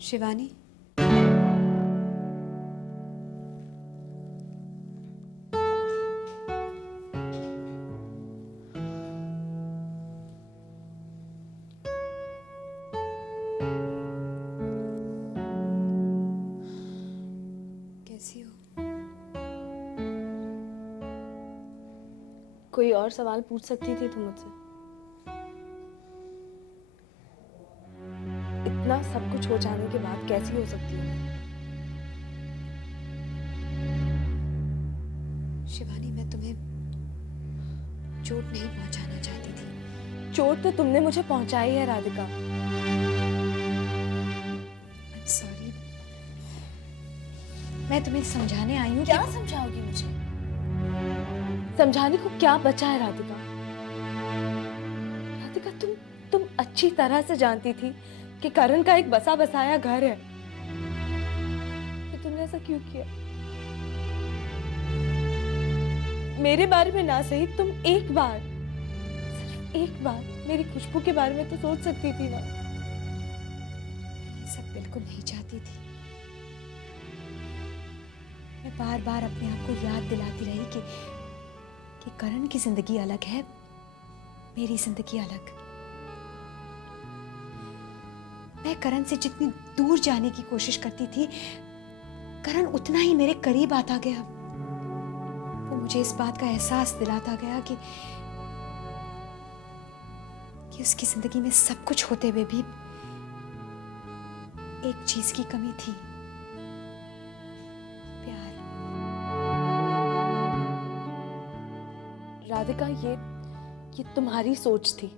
शिवानी, कैसी हो? कोई और सवाल पूछ सकती थी तुम मुझसे? इतना सब कुछ हो जाने के बाद कैसी हो सकती हूँ? शिवानी, मैं तुम्हें चोट नहीं पहुंचाना चाहती थी। चोट तो तुमने मुझे पहुंचाई है राधिका। I'm sorry। मैं तुम्हें समझाने आई हूँ। क्या समझाओगी मुझे? समझाने को क्या बचा है राधिका? राधिका, तुम अच्छी तरह से जानती थी कि करण का एक बसा बसाया घर है। तो तुमने ऐसा क्यों किया? मेरे बारे में ना सही, तुम एक बार, सिर्फ एक बार मेरी खुशबू के बारे में तो सोच सकती थी ना। सब बिल्कुल नहीं चाहती थी। मैं बार बार अपने आप को याद दिलाती रही कि करण की जिंदगी अलग है, मेरी जिंदगी अलग। मैं करण से जितनी दूर जाने की कोशिश करती थी, करण उतना ही मेरे करीब आता गया। वो मुझे इस बात का एहसास दिलाता गया कि उसकी जिंदगी में सब कुछ होते हुए भी एक चीज की कमी थी, प्यार। राधिका, ये तुम्हारी सोच थी,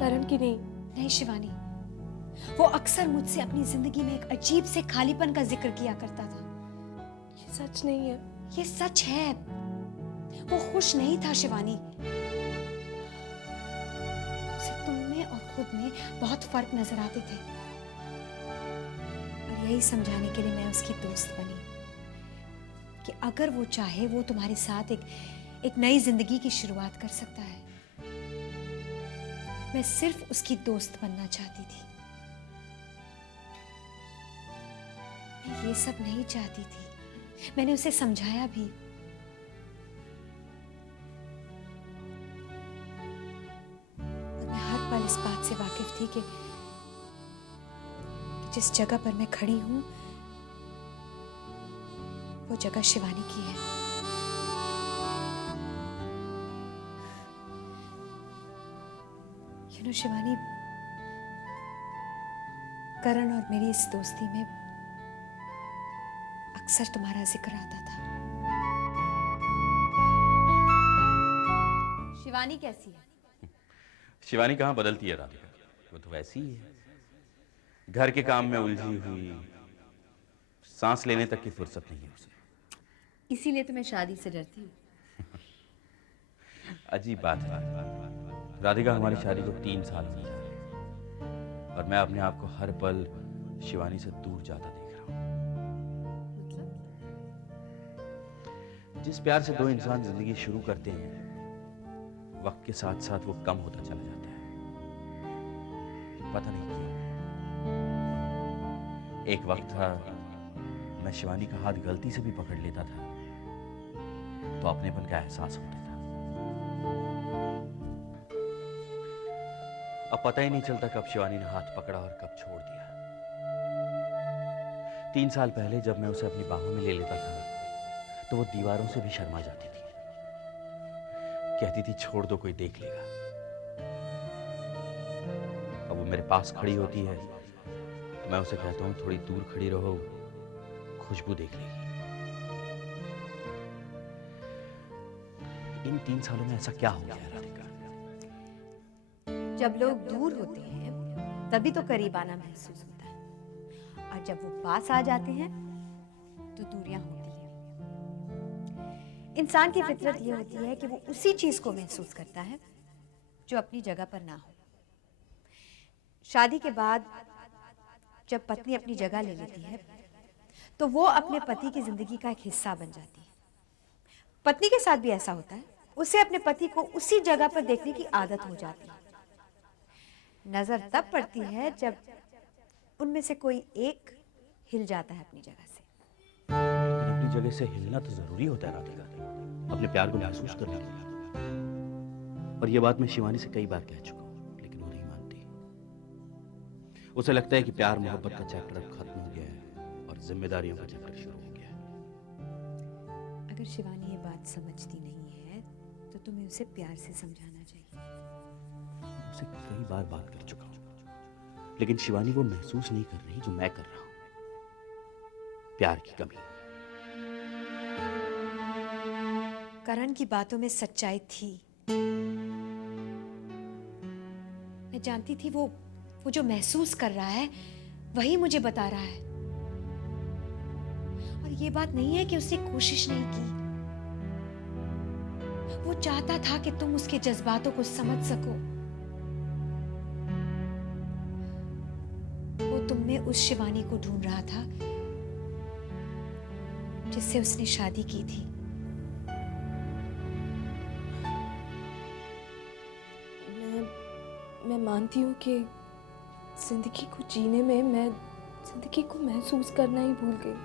करण की नहीं। नहीं शिवानी, वो अक्सर मुझसे अपनी जिंदगी में एक अजीब से खालीपन का जिक्र किया करता था। ये सच नहीं है। ये सच है। वो खुश नहीं था शिवानी। उसे तुम में और खुद में बहुत फर्क नजर आते थे, और यही समझाने के लिए मैं उसकी दोस्त बनी कि अगर वो चाहे वो तुम्हारे साथ एक नई जिंदगी की शुरुआत कर सकता है। मैं सिर्फ उसकी दोस्त बनना चाहती थी। मैं ये सब नहीं चाहती थी। मैंने उसे समझाया भी। और मैं हर पल इस बात से वाकिफ थी कि जिस जगह पर मैं खड़ी हूं, वो जगह शिवानी की है। शिवानी, करण और मेरी इस दोस्ती में अक्सर तुम्हारा जिक्र आता था। शिवानी कैसी है? शिवानी कहाँ बदलती है राधिका, वो तो वैसी ही है। घर के काम में उलझी हुई, सांस लेने तक की फुर्सत नहीं है उसे। इसीलिए तो मैं शादी से डरती हूँ। अजीब बात है राधिका, हमारी शादी को 3 साल हो गए और मैं अपने आप को हर पल शिवानी से दूर जाता देख रहा हूँ। मतलब? जिस प्यार से दो इंसान जिंदगी शुरू करते हैं, वक्त के साथ साथ वो कम होता चला जाता है, पता नहीं क्यों। एक वक्त था मैं शिवानी का हाथ गलती से भी पकड़ लेता था तो अपनेपन का एहसास होता था। अब पता ही नहीं चलता कब शिवानी ने हाथ पकड़ा और कब छोड़ दिया। 3 साल पहले जब मैं उसे अपनी बाहों में ले लेता था तो वो दीवारों से भी शर्मा जाती थी, कहती थी छोड़ दो, कोई देख लेगा। अब वो मेरे पास खड़ी होती है तो मैं उसे कहता हूं थोड़ी दूर खड़ी रहो, खुशबू देख लेगी। इन 3 सालों में ऐसा क्या हो गया है राधिका? जब लोग दूर होते हैं तभी तो करीब आना महसूस होता है, और जब वो पास आ जाते हैं तो दूरियां होती हैं। इंसान की फितरत ये होती है कि वो उसी चीज को महसूस करता है जो अपनी जगह पर ना हो। शादी के बाद जब पत्नी अपनी जगह ले लेती है तो वो अपने पति की जिंदगी का एक हिस्सा बन जाती है। पत्नी के साथ भी ऐसा होता है, उसे अपने पति को उसी जगह पर देखने की आदत हो जाती है। नजर तब पड़ती है जब उनमें से कोई एक हिल जाता है अपनी जगह से। लेकिन अपनी जगह से हिलना तो जरूरी होता है राधिका, अपने प्यार को महसूस करने के लिए। और ये बात मैं शिवानी से कई बार कह चुका हूँ, लेकिन वो नहीं मानती। उसे लगता है कि प्यार मोहब्बत का चैप्टर अब खत्म हो गया है और जिम्मेदारियों का चैप्टर शुरू हो गया है। अगर शिवानी ये बात समझती नहीं है तो तुम्हें उसे प्यार से समझाना चाहिए। उसे कई बार बात कर चुका हूँ, लेकिन शिवानी वो महसूस नहीं कर रही जो मैं कर रहा हूँ, प्यार की कमी। करण की बातों में सच्चाई थी। मैं जानती थी वो जो महसूस कर रहा है वही मुझे बता रहा है। और ये बात नहीं है कि उसने कोशिश नहीं की। वो चाहता था कि तुम उसके जज्बातों को समझ सको। वो तुम में उस शिवानी को ढूंढ रहा था जिससे उसने शादी की थी। मैं मानती हूँ कि जिंदगी को जीने में मैं जिंदगी को महसूस करना ही भूल गई।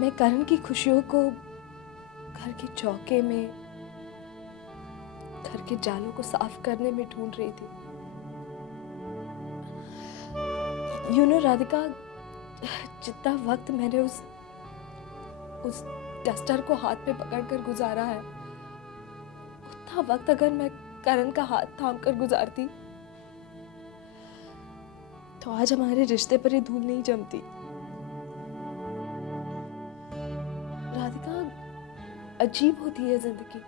मैं करण की खुशियों को घर के चौके में, घर के जालों को साफ करने में ढूंढ रही थी। राधिका, जितना वक्त मैंने उस डस्टर को हाथ में पकड़कर गुजारा है, उतना वक्त अगर मैं करण का हाथ थाम कर गुजारती तो आज हमारे रिश्ते पर ये धूल नहीं जमती। राधिका, अजीब होती है जिंदगी।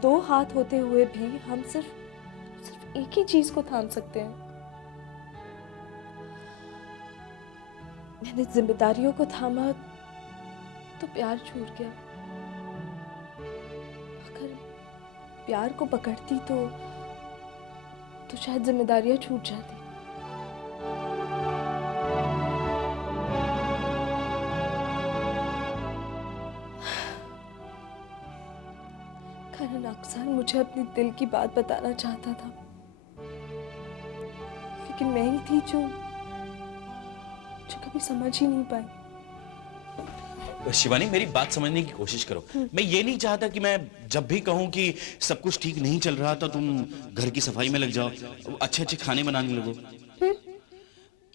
दो हाथ होते हुए भी हम सिर्फ एक ही चीज को थाम सकते हैं। मैंने जिम्मेदारियों को थामा तो प्यार छूट गया। अगर प्यार को पकड़ती तो शायद जिम्मेदारियां छूट जाती। करण अक्सर मुझे अपने दिल की बात बताना चाहता था, लेकिन मैं ही थी जो कभी समझ ही नहीं पाई। शिवानी, मेरी बात समझने की कोशिश करो। मैं ये नहीं चाहता कि मैं जब भी कहूं कि सब कुछ ठीक नहीं चल रहा तो तुम घर की सफाई में लग जाओ, अच्छे अच्छे खाने बनाने लगो।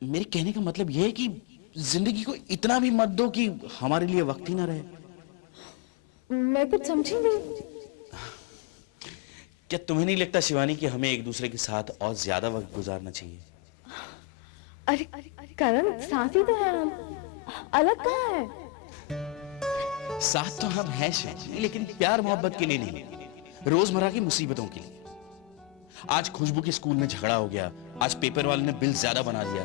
मेरे कहने का मतलब यह है कि जिंदगी को इतना भी मत दो कि हमारे लिए वक्त ही ना रहे। मैं कुछ समझी नहीं। क्या तुम्हें नहीं लगता शिवानी कि हमें एक दूसरे के साथ और ज्यादा वक्त गुजारना चाहिए? अरे करण, साथ ही तो है हम, अलग कहाँ है? साथ तो हम हैं शिवानी, लेकिन प्यार मोहब्बत के लिए नहीं, रोजमर्रा की मुसीबतों के लिए। आज खुशबू के स्कूल में झगड़ा हो गया, आज पेपर वाले ने बिल ज्यादा बना दिया।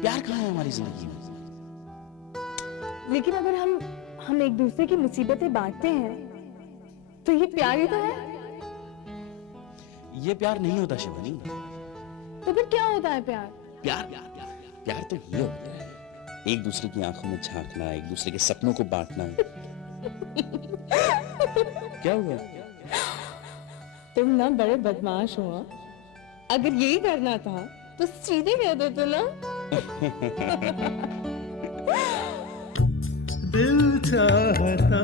प्यार कहाँ है हमारी जिंदगी में? लेकिन अगर हम एक दूसरे की मुसीबतें बांटते हैं तो ये प्यार ही तो है। ये प्यार नहीं होता शिवानी। तो फिर क्या होता है प्यार? प्यार तो ये होता है एक दूसरे की आंखों में झांकना, एक दूसरे के सपनों को बांटना। क्या हुआ? तुम ना बड़े बदमाश हो। अगर यही करना था तो सीधे कह देते ना। दिल चाहता